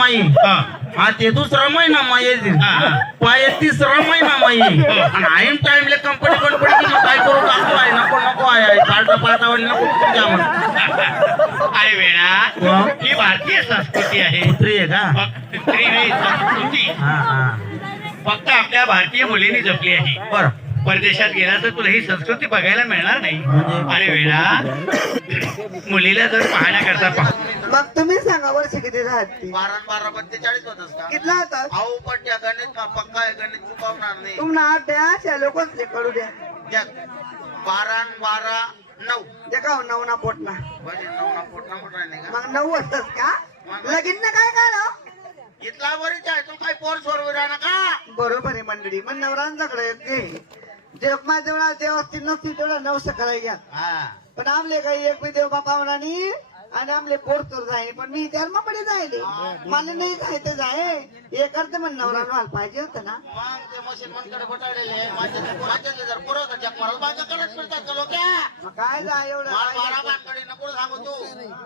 माई. हा. हा ते दुसरा महिना माई हा, हा. पाय तिसरा महिना माई. आणि आईन टाइमले कंपनी कंपनी की मग काय करू? टाकू आहे. नको नको आहे. पालटा पालटावाली नको म्हणून. अरे वेळा. ही? भारतीय संस्कृती आहे. कुत्री आहे का? स्त्री संस्कृती. फक्त आपल्या भारतीय मुलींनी जपली आहे. बर. परदेशात गेला तर तुला ही संस्कृती बघायला मिळणार नाही. म्हणजे? अरे वेळा मुलीला जर पाहण्याकरता पाह मग तुम्ही सांगा वर्ष किती राहते बारा बारा पंचेचाळीस होतस का कितला होता? अहो पट्ट्या गणित का पक्का आहे गणित चुकवणार नाही. तुम्हाला द्या लोकच कळू द्या. द्या. बारा न बारा नऊ. ते का नऊ ना पोटना? म्हणजे नऊ ना पोट ना पोट नाही का? मग नऊ वाजताच का? लगीन ना काय काढ इथला बरीच आहे तू काय पोर सोडवी राहणार का? बरोबर आहे मंडळी मग नवरांच्याकडे येते जेव्हा जेवढा देव असतील नसतील तेवढा नवस करायला हा. पण आमले काही एक मी देव बापा म्हणानी आणि आमले पोर तर जाईल पण मी धर्माकडे जायले. मला नाही जायचं जाय. हे करते म्हण नवरा व्हायला पाहिजे होतं ना. ते काय जाय एवढं तू.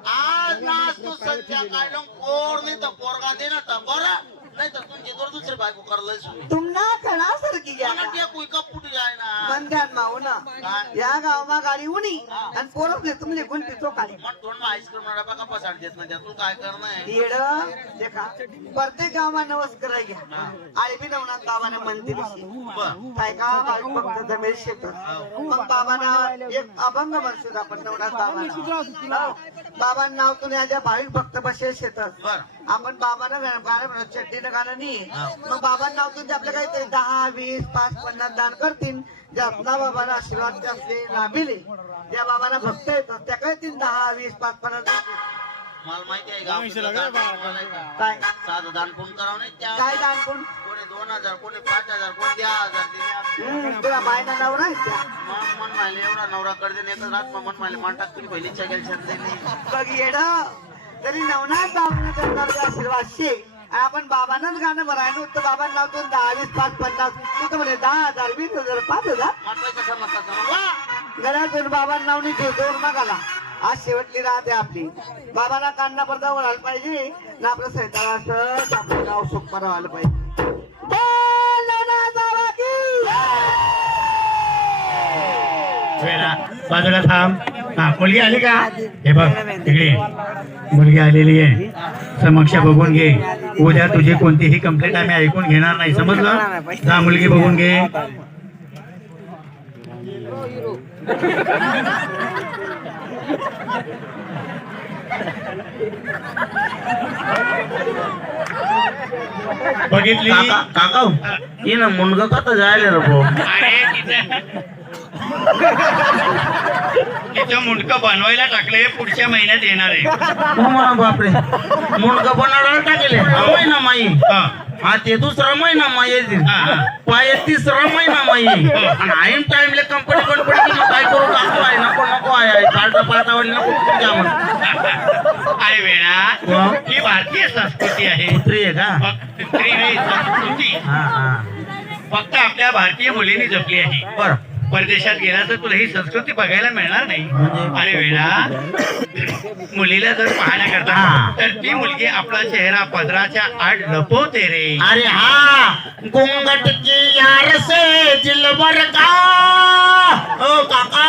आज नाच तू संध्याकाळी लंग पोर नाही तर पोरगा दे ना तर बरं नाही तर तुमची दुसरी बायको सोडून. तुमना कणासारखी घ्या मला ते कुई का पुटी आहे ना बंध्यान माऊ ना या गावामा गाडी उनी आणि पोरसले तुमले चोकाली. तोंड आईस्क्रीम का पसाड देत नाही तू काय करणं येड देखा प्रत्येक गावामा नवस कराय घ्या आणि बी नवनाथ बाबाने मंदिर काय का बाई फक्त जमेल शेत मग बाबांना एक अभंग म्हणतो आपण नवनाथ बाबांना. बाबांना नाव तुम्ही आजा भाविक भक्त बसेल शेतात. बर. आपण बाबांना गाणं म्हणत चड्डीनं गाणं नाही मग बाबांना नाव तुमचे आपले काहीतरी दहा वीस पाच पन्नास दान करतील. ज्यातना बाबांना आशीर्वाद ते असले लाभिले. त्या बाबांना भक्त येतात त्या काय तीन दहा वीस पाच पन्नास. मला माहिती आहे? काय? साधं दान कोण करावं नाही? काय दान कोण? कोणी दोन हजार कोणी पाच हजार कोणी द्या हजार तुला मायना नवरा आहे त्या. मग मन माहिले एवढा नवरा रात मन माहिले मान टाकून पहिलीच्या गेल बघ येड. तरी नवनाथ बाबांना त्यांना आशीर्वाद शे. आपण बाबांनाच गाणं भरायला होतं. बाबांना लावतो दहा वीस पाच पन्नास. तू म्हणे दहा हजार वीस हजार पाच हजार. महत्वाचं गळ्यातून बाबांना लावणी ठेवतो मागाला. आज शेवटली राहते आपली. बाबाला काढणं पडदा ओढायला पाहिजे. ना आपलं सैतानाचं आपलं गाव सुख व्हायला पाहिजे बोल नाथ बाबा की वेळा बाजूला थांब. हा मुलगी आली का? हे बघ तिकडे मुलगी आलेली आहे. समक्ष बघून घे. उद्या तुझी कोणतीही कंप्लेंट आम्ही ऐकून घेणार नाही. समजलं? जा मुलगी बघून घे. बघितली? काका काका ये ना मुनगा का तर जायला रे भाऊ तिचं मुंडकं बनवायला टाकलंय पुढच्या महिन्यात येणार आहे. हो बापरे. मुनगा बनाडायला टाकेले हा महिना माई हा. हा ते दुसरा महिना माई येतील हा, हा. पाय तिसरा महिना माई आणि आईन टाइमले कंपनी कंपनी की मग काय करू? टाकू आहे. नको नको आहे आहे. पालटा पालटावाली नको कुठून द्या वेळा. ही? भारतीय संस्कृती आहे. कुत्री आहे का? फक्त स्त्री नाही, संस्कृती. हा हा. फक्त आपल्या भारतीय मुलींनी जपली आहे. बर. परदेशात गेला तर तुला ही संस्कृती बघायला मिळणार नाही. अरे वेळा मुलीला जर पाहण्याकरता. तर ती मुलगी आपला चेहरा पदराच्या आड लपवते रे. अरे हा. घुंगट की यार से का? ओ काका.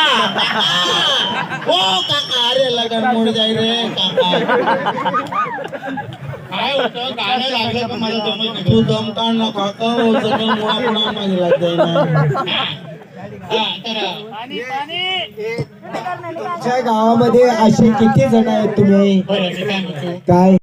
ओ काका अरे लगन मोड जाई रे काका. काय होतं? गाणं लागलं का मला जमत नाही. तू दम काढ ना काका ओ सगळं मुळा मुळा माझी लाग जाईना हा, तर तुमच्या गावामध्ये असे किती जण आहेत तुम्ही? काय?